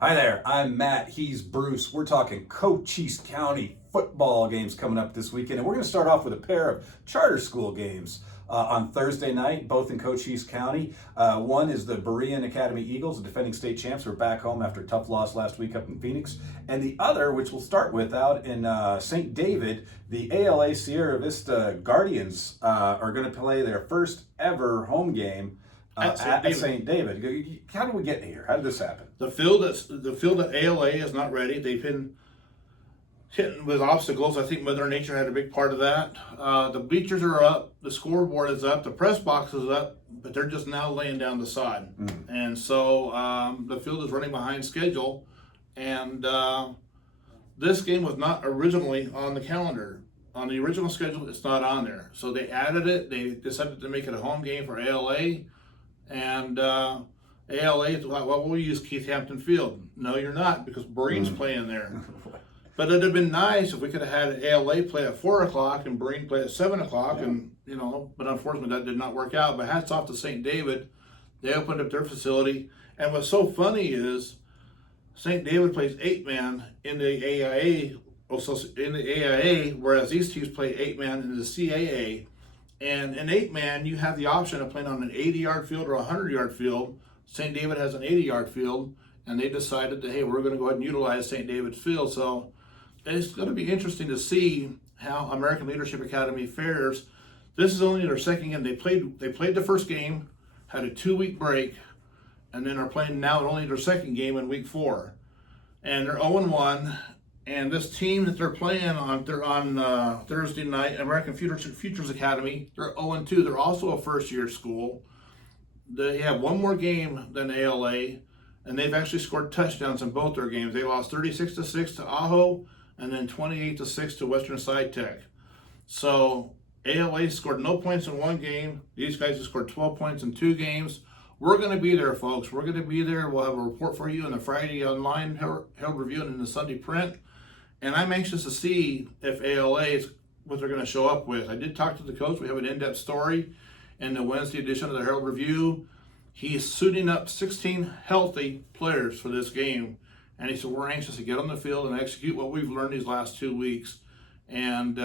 Hi there, I'm Matt, he's Bruce. We're talking Cochise County football games coming up this weekend, and we're going to start off with a pair of charter school games on Thursday night, both in Cochise County. One is the Berean Academy Eagles, the defending state champs, who are back home after a tough loss last week up in Phoenix. And the other, which we'll start with out in St. David, the ALA Sierra Vista Guardians are going to play their first ever home game at St. David. How did we get here? How did this happen? The field at ALA is not ready. They've been hitting with obstacles. I think Mother Nature had a big part of that. The bleachers are up, the scoreboard is up, the press box is up, but they're just now laying down the sod. And so the field is running behind schedule. And this game was not originally on the calendar. On the original schedule, it's not on there. So they added it. They decided to make it a home game for ALA. And ALA is, well, we'll use Keith Hampton Field. No, you're not, because Berean's playing there. But it'd have been nice if we could have had ALA play at 4 o'clock and Berean play at 7 o'clock, and but unfortunately that did not work out. But hats off to St. David. They opened up their facility. And what's so funny is St. David plays 8-man in the AIA, whereas these teams play 8-man in the CAA. And in 8-man, you have the option of playing on an 80-yard field or a 100-yard field. St. David has an 80-yard field, and they decided that, hey, we're going to go ahead and utilize St. David's field. So it's going to be interesting to see how American Leadership Academy fares. This is only their second game. They played the first game, had a 2-week break, and then are playing now only their second game in week 4. And they're 0-1. And this team that they're playing on, they're on Thursday night, American Futures Academy. They're 0-2. They're also a first-year school. They have one more game than ALA, and they've actually scored touchdowns in both their games. They lost 36-6 to Ajo, and then 28-6 to Western Side Tech. So ALA scored no points in one game. These guys have scored 12 points in 2 games. We're going to be there, folks. We're going to be there. We'll have a report for you in the Friday online Herald Review and in the Sunday print. And I'm anxious to see if ALA is what they're going to show up with. I did talk to the coach. We have an in-depth story in the Wednesday edition of the Herald Review. He's suiting up 16 healthy players for this game. And he said, we're anxious to get on the field and execute what we've learned these last 2 weeks. And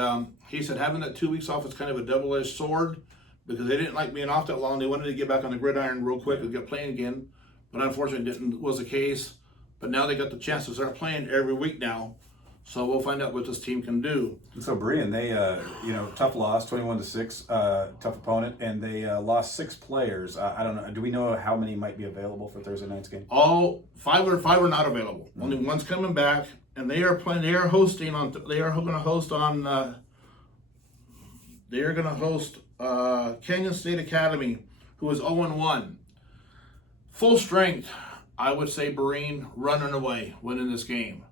he said having that 2 weeks off is kind of a double-edged sword because they didn't like being off that long. They wanted to get back on the gridiron real quick and get playing again. But unfortunately, it was the case. But now they got the chance to start playing every week now. So we'll find out what this team can do. So Berean, they tough loss, 21-6, tough opponent, and they lost 6 players. I don't know. Do we know how many might be available for Thursday night's game? All five are not available. Only one's coming back, and they are playing. They are hosting on. They are going to host on. They are going to host Canyon State Academy, who is 0-1. Full strength, I would say Berean running away, winning this game.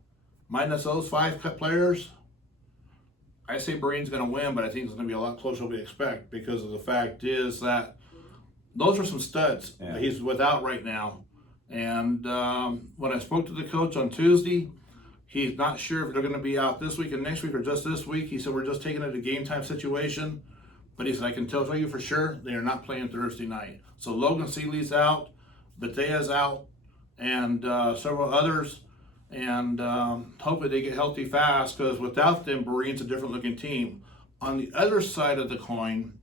Minus those 5 cut players, I say Berean's going to win, but I think it's going to be a lot closer than we expect because of the fact is that those are some studs that he's without right now. And when I spoke to the coach on Tuesday, he's not sure if they're going to be out this week and next week or just this week. He said, we're just taking it a game time situation. But he said, I can tell you for sure they are not playing Thursday night. So Logan Seeley's out, Batea's out, and several others. And hopefully they get healthy fast because without them, Berean's a different looking team. On the other side of the coin,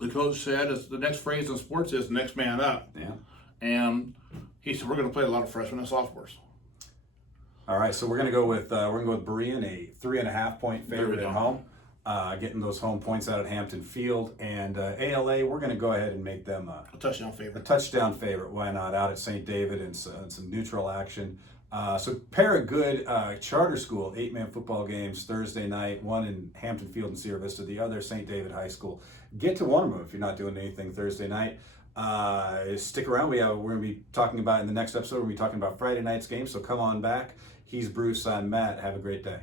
the coach said the next phrase in sports is next man up. Yeah. And he said we're going to play a lot of freshmen and sophomores. All right, so we're going to go with Berean, a 3.5-point favorite at home, getting those home points out at Hampton Field, and ALA, we're going to go ahead and make them a touchdown favorite. A touchdown favorite. Why not? Out at St. David and some neutral action. So pair of good charter school 8-man football games Thursday night, one in Hampton Field and Sierra Vista, the other St. David High School. Get to one of them if you're not doing anything Thursday night. Stick around. We're going to be talking about in the next episode, we're going to be talking about Friday night's game, so come on back. He's Bruce, I'm Matt. Have a great day.